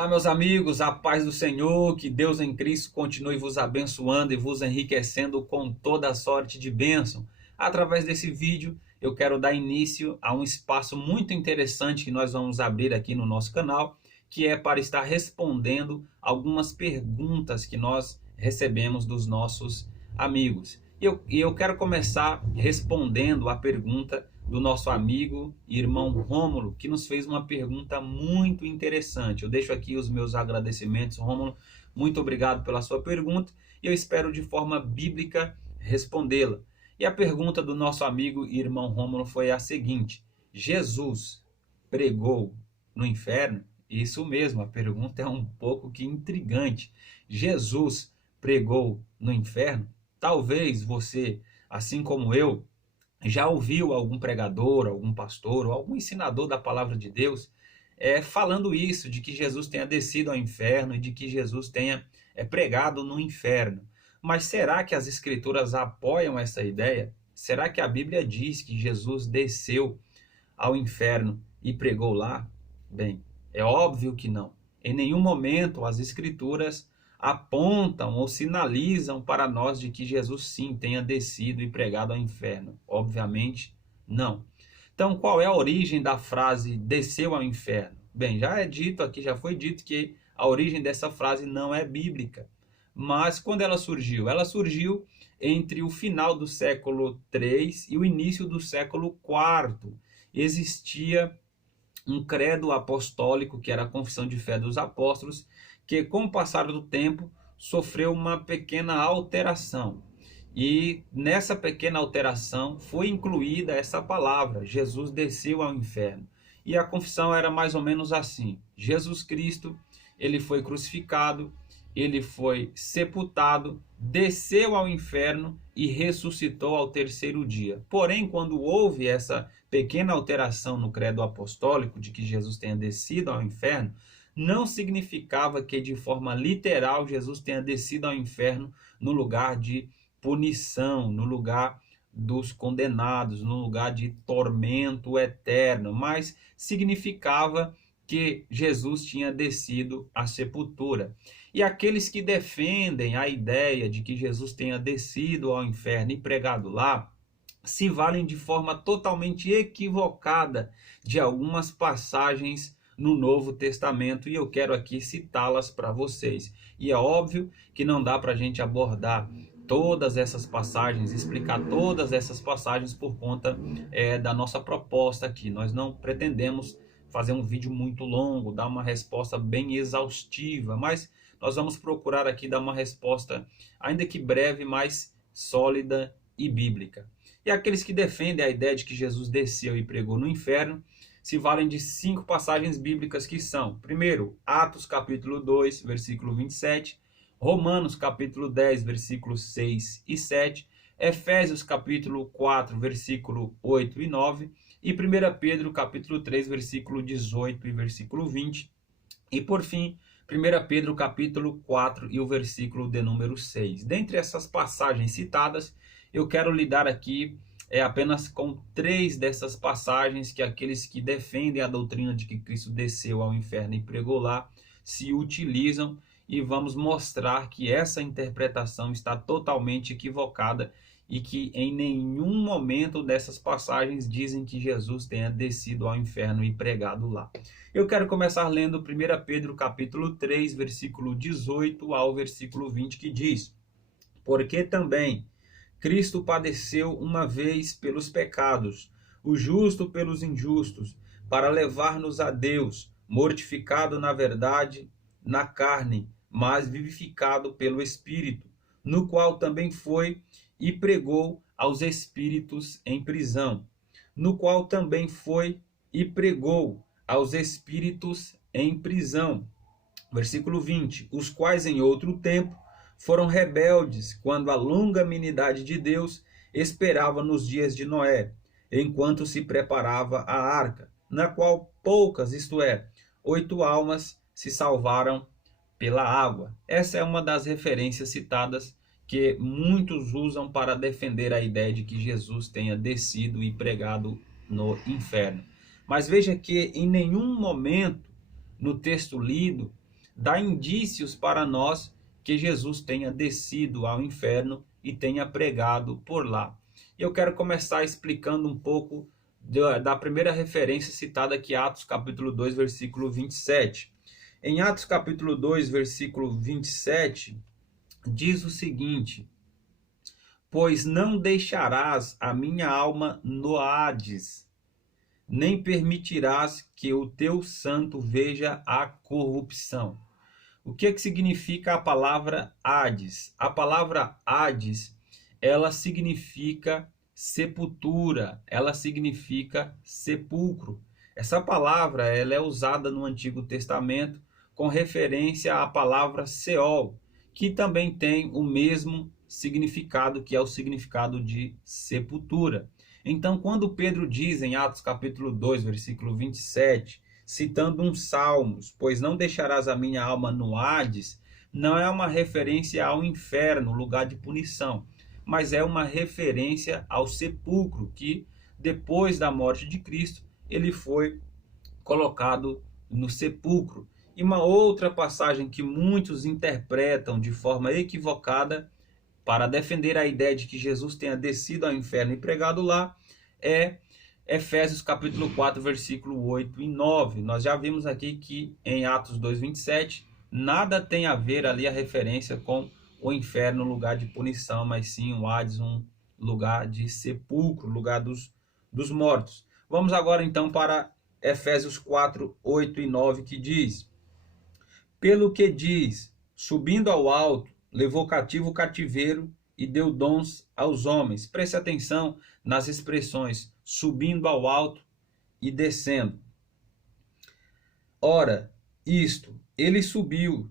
Olá, meus amigos, a paz do Senhor, que Deus em Cristo continue vos abençoando e vos enriquecendo com toda a sorte de bênção. Através desse vídeo, eu quero dar início a um espaço muito interessante que nós vamos abrir aqui no nosso canal, que é para estar respondendo algumas perguntas que nós recebemos dos nossos amigos. Eu quero começar respondendo a pergunta do nosso amigo e irmão Rômulo, que nos fez uma pergunta muito interessante. Eu deixo aqui os meus agradecimentos, Rômulo. Muito obrigado pela sua pergunta e eu espero de forma bíblica respondê-la. E a pergunta do nosso amigo e irmão Rômulo foi a seguinte: Jesus pregou no inferno? Isso mesmo, a pergunta é um pouco que intrigante. Jesus pregou no inferno? Talvez você, assim como eu, já ouviu algum pregador, algum pastor ou algum ensinador da palavra de Deus falando isso, de que Jesus tenha descido ao inferno e de que Jesus tenha pregado no inferno. Mas será que as escrituras apoiam essa ideia? Será que a Bíblia diz que Jesus desceu ao inferno e pregou lá? Bem, é óbvio que não. Em nenhum momento as escrituras apontam ou sinalizam para nós de que Jesus sim tenha descido e pregado ao inferno. Obviamente, não. Então, qual é a origem da frase desceu ao inferno? Bem, já é dito aqui, já foi dito que a origem dessa frase não é bíblica. Mas quando ela surgiu? Ela surgiu entre o final do século III e o início do século IV. Existia um credo apostólico, que era a confissão de fé dos apóstolos, que com o passar do tempo sofreu uma pequena alteração. E nessa pequena alteração foi incluída essa palavra: Jesus desceu ao inferno. E a confissão era mais ou menos assim: Jesus Cristo, ele foi crucificado, ele foi sepultado, desceu ao inferno e ressuscitou ao terceiro dia. Porém, quando houve essa pequena alteração no credo apostólico de que Jesus tenha descido ao inferno, não significava que de forma literal Jesus tenha descido ao inferno no lugar de punição, no lugar dos condenados, no lugar de tormento eterno, mas significava que Jesus tinha descido à sepultura. E aqueles que defendem a ideia de que Jesus tenha descido ao inferno e pregado lá, se valem de forma totalmente equivocada de algumas passagens no Novo Testamento, e eu quero aqui citá-las para vocês. E é óbvio que não dá para a gente abordar todas essas passagens, explicar todas essas passagens por conta da nossa proposta aqui. Nós não pretendemos fazer um vídeo muito longo, dar uma resposta bem exaustiva, mas nós vamos procurar aqui dar uma resposta, ainda que breve, mais sólida e bíblica. E aqueles que defendem a ideia de que Jesus desceu e pregou no inferno se valem de 5 passagens bíblicas que são: primeiro, Atos capítulo 2, versículo 27, Romanos capítulo 10, versículos 6 e 7, Efésios capítulo 4, versículo 8 e 9, e 1 Pedro capítulo 3, versículo 18 e versículo 20, e por fim, 1 Pedro capítulo 4 e o versículo de número 6. Dentre essas passagens citadas, eu quero lidar aqui apenas com 3 dessas passagens que aqueles que defendem a doutrina de que Cristo desceu ao inferno e pregou lá se utilizam, e vamos mostrar que essa interpretação está totalmente equivocada e que em nenhum momento dessas passagens dizem que Jesus tenha descido ao inferno e pregado lá. Eu quero começar lendo 1 Pedro capítulo 3, versículo 18 ao versículo 20, que diz: porque também Cristo padeceu uma vez pelos pecados, o justo pelos injustos, para levar-nos a Deus, mortificado na verdade, na carne, mas vivificado pelo Espírito, no qual também foi e pregou aos espíritos em prisão, no qual também foi e pregou aos espíritos em prisão. Versículo 20, os quais em outro tempo foram rebeldes, quando a longanimidade de Deus esperava nos dias de Noé, enquanto se preparava a arca, na qual poucas, isto é, 8 almas, se salvaram pela água. Essa é uma das referências citadas que muitos usam para defender a ideia de que Jesus tenha descido e pregado no inferno. Mas veja que em nenhum momento no texto lido dá indícios para nós que Jesus tenha descido ao inferno e tenha pregado por lá. Eu quero começar explicando um pouco da primeira referência citada aqui, Atos capítulo 2, versículo 27. Em Atos capítulo 2, versículo 27, diz o seguinte: pois não deixarás a minha alma no Hades, nem permitirás que o teu santo veja a corrupção. O que significa a palavra Hades? A palavra Hades, ela significa sepultura, ela significa sepulcro. Essa palavra ela é usada no Antigo Testamento com referência à palavra Seol, que também tem o mesmo significado, que é o significado de sepultura. Então, quando Pedro diz em Atos capítulo 2, versículo 27, citando uns salmos, pois não deixarás a minha alma no Hades, não é uma referência ao inferno, lugar de punição, mas é uma referência ao sepulcro, que depois da morte de Cristo, ele foi colocado no sepulcro. E uma outra passagem que muitos interpretam de forma equivocada para defender a ideia de que Jesus tenha descido ao inferno e pregado lá é Efésios capítulo 4, versículo 8 e 9. Nós já vimos aqui que em Atos 2, 27, nada tem a ver ali a referência com o inferno, lugar de punição, mas sim o Hades, um lugar de sepulcro, lugar dos mortos. Vamos agora então para Efésios 4, 8 e 9, que diz: pelo que diz, subindo ao alto, levou cativo o cativeiro e deu dons aos homens. Preste atenção nas expressões subindo ao alto e descendo. Ora, isto, ele subiu,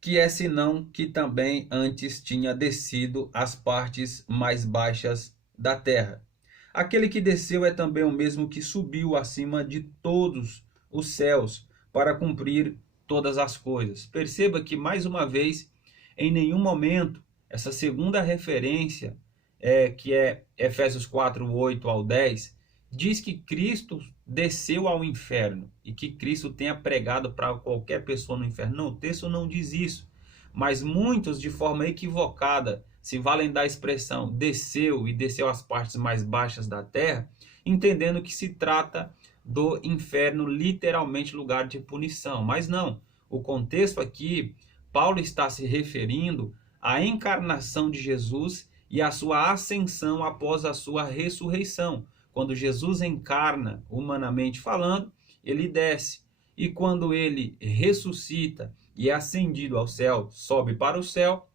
que é senão que também antes tinha descido às partes mais baixas da terra. Aquele que desceu é também o mesmo que subiu acima de todos os céus para cumprir todas as coisas. Perceba que, mais uma vez, em nenhum momento, essa segunda referência, que é Efésios 4, 8 ao 10, diz que Cristo desceu ao inferno e que Cristo tenha pregado para qualquer pessoa no inferno. Não, o texto não diz isso. Mas muitos, de forma equivocada, se valem da expressão desceu e desceu às partes mais baixas da terra, entendendo que se trata do inferno, literalmente lugar de punição. Mas não, o contexto aqui, Paulo está se referindo à encarnação de Jesus e à sua ascensão após a sua ressurreição. Quando Jesus encarna, humanamente falando, ele desce. E quando ele ressuscita e é ascendido ao céu, sobe para o céu,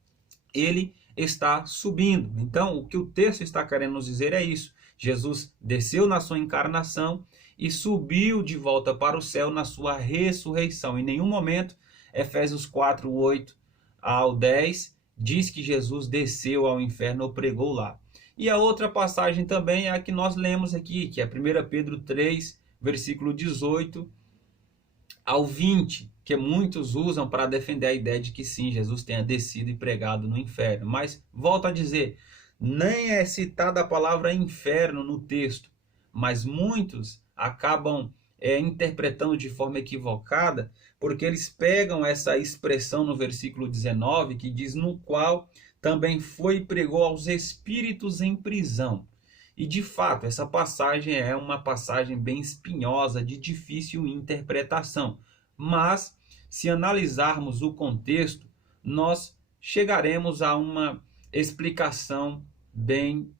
ele está subindo. Então, o que o texto está querendo nos dizer é isso. Jesus desceu na sua encarnação e subiu de volta para o céu na sua ressurreição. Em nenhum momento, Efésios 4, 8 ao 10, diz que Jesus desceu ao inferno ou pregou lá. E a outra passagem também é a que nós lemos aqui, que é 1 Pedro 3, versículo 18 ao 20, que muitos usam para defender a ideia de que sim, Jesus tenha descido e pregado no inferno. Mas, volto a dizer, nem é citada a palavra inferno no texto, mas muitos acabam interpretando de forma equivocada, porque eles pegam essa expressão no versículo 19, que diz: no qual também foi e pregou aos espíritos em prisão. E de fato, essa passagem é uma passagem bem espinhosa, de difícil interpretação. Mas, se analisarmos o contexto, nós chegaremos a uma explicação bem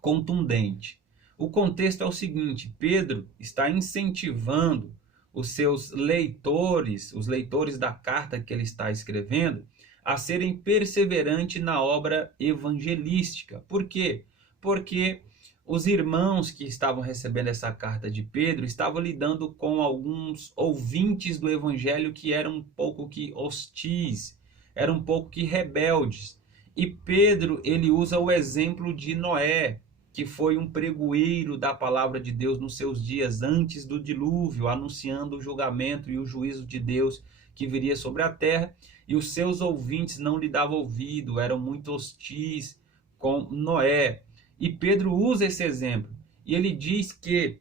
contundente. O contexto é o seguinte: Pedro está incentivando os seus leitores, os leitores da carta que ele está escrevendo, a serem perseverantes na obra evangelística. Por quê? Porque os irmãos que estavam recebendo essa carta de Pedro estavam lidando com alguns ouvintes do evangelho que eram um pouco que hostis, eram um pouco que rebeldes. E Pedro, ele usa o exemplo de Noé, que foi um pregoeiro da palavra de Deus nos seus dias antes do dilúvio, anunciando o julgamento e o juízo de Deus que viria sobre a terra, e os seus ouvintes não lhe davam ouvido, eram muito hostis com Noé. E Pedro usa esse exemplo, e ele diz que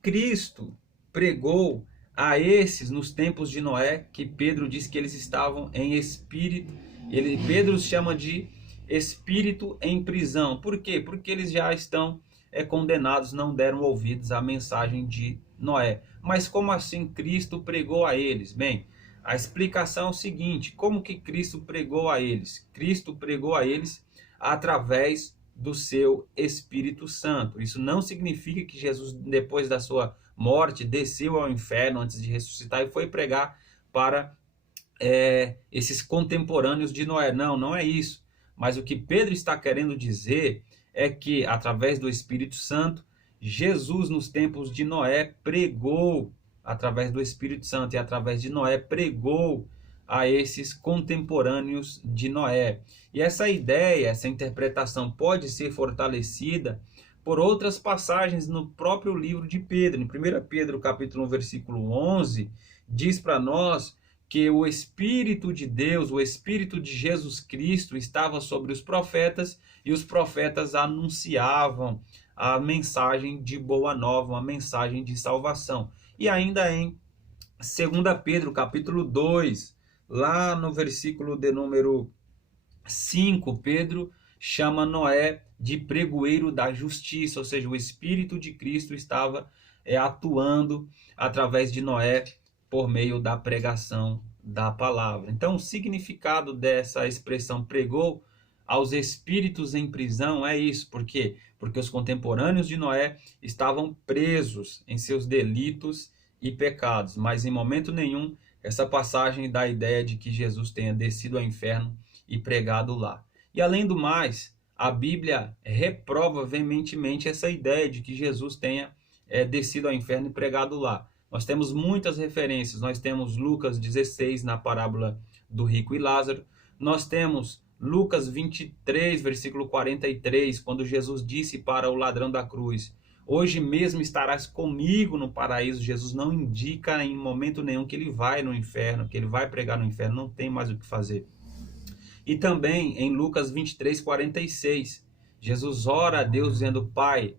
Cristo pregou a esses, nos tempos de Noé, que Pedro diz que eles estavam em espírito, Pedro chama de espírito em prisão. Por quê? Porque eles já estão condenados, não deram ouvidos à mensagem de Noé. Mas como assim Cristo pregou a eles? Bem, a explicação é o seguinte: como que Cristo pregou a eles? Cristo pregou a eles através do seu Espírito Santo. Isso não significa que Jesus, depois da sua morte, desceu ao inferno antes de ressuscitar e foi pregar para esses contemporâneos de Noé. Não, não é isso. Mas o que Pedro está querendo dizer é que, através do Espírito Santo, Jesus, nos tempos de Noé, pregou, através do Espírito Santo e através de Noé, pregou a esses contemporâneos de Noé. E essa ideia, essa interpretação pode ser fortalecida por outras passagens no próprio livro de Pedro. Em 1 Pedro, capítulo 1, versículo 11, diz para nós que o Espírito de Deus, o Espírito de Jesus Cristo estava sobre os profetas e os profetas anunciavam a mensagem de boa nova, uma mensagem de salvação. E ainda em 2 Pedro, capítulo 2, lá no versículo de número 5, Pedro chama Noé de pregoeiro da justiça, ou seja, o Espírito de Cristo estava atuando através de Noé por meio da pregação da palavra. Então, o significado dessa expressão pregou aos espíritos em prisão é isso. Por quê? Porque os contemporâneos de Noé estavam presos em seus delitos e pecados, mas em momento nenhum essa passagem dá a ideia de que Jesus tenha descido ao inferno e pregado lá. E além do mais, a Bíblia reprova veementemente essa ideia de que Jesus tenha descido ao inferno e pregado lá. Nós temos muitas referências. Nós temos Lucas 16, na parábola do rico e Lázaro. Nós temos Lucas 23, versículo 43, quando Jesus disse para o ladrão da cruz: hoje mesmo estarás comigo no paraíso. Jesus não indica em momento nenhum que ele vai no inferno, que ele vai pregar no inferno, não tem mais o que fazer. E também em Lucas 23, 46, Jesus ora a Deus dizendo: Pai,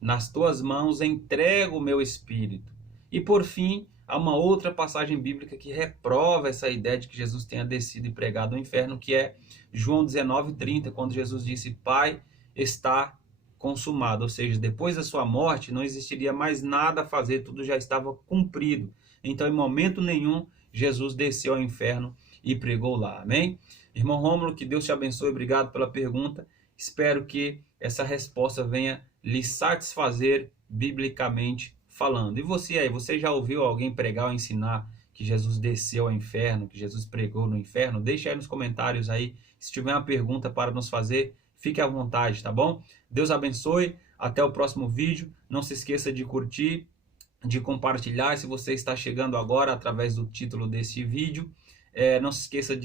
nas tuas mãos entrego o meu espírito. E por fim, há uma outra passagem bíblica que reprova essa ideia de que Jesus tenha descido e pregado no inferno, que é João 19:30, quando Jesus disse: Pai, está consumado. Ou seja, depois da sua morte não existiria mais nada a fazer, tudo já estava cumprido. Então, em momento nenhum, Jesus desceu ao inferno e pregou lá. Amém? Irmão Rômulo, que Deus te abençoe. Obrigado pela pergunta. Espero que essa resposta venha lhe satisfazer biblicamente falando. E você aí, você já ouviu alguém pregar ou ensinar que Jesus desceu ao inferno, que Jesus pregou no inferno? Deixa aí nos comentários aí. Se tiver uma pergunta para nos fazer, fique à vontade, tá bom? Deus abençoe. Até o próximo vídeo. Não se esqueça de curtir, de compartilhar. Se você está chegando agora através do título desse vídeo, não se esqueça de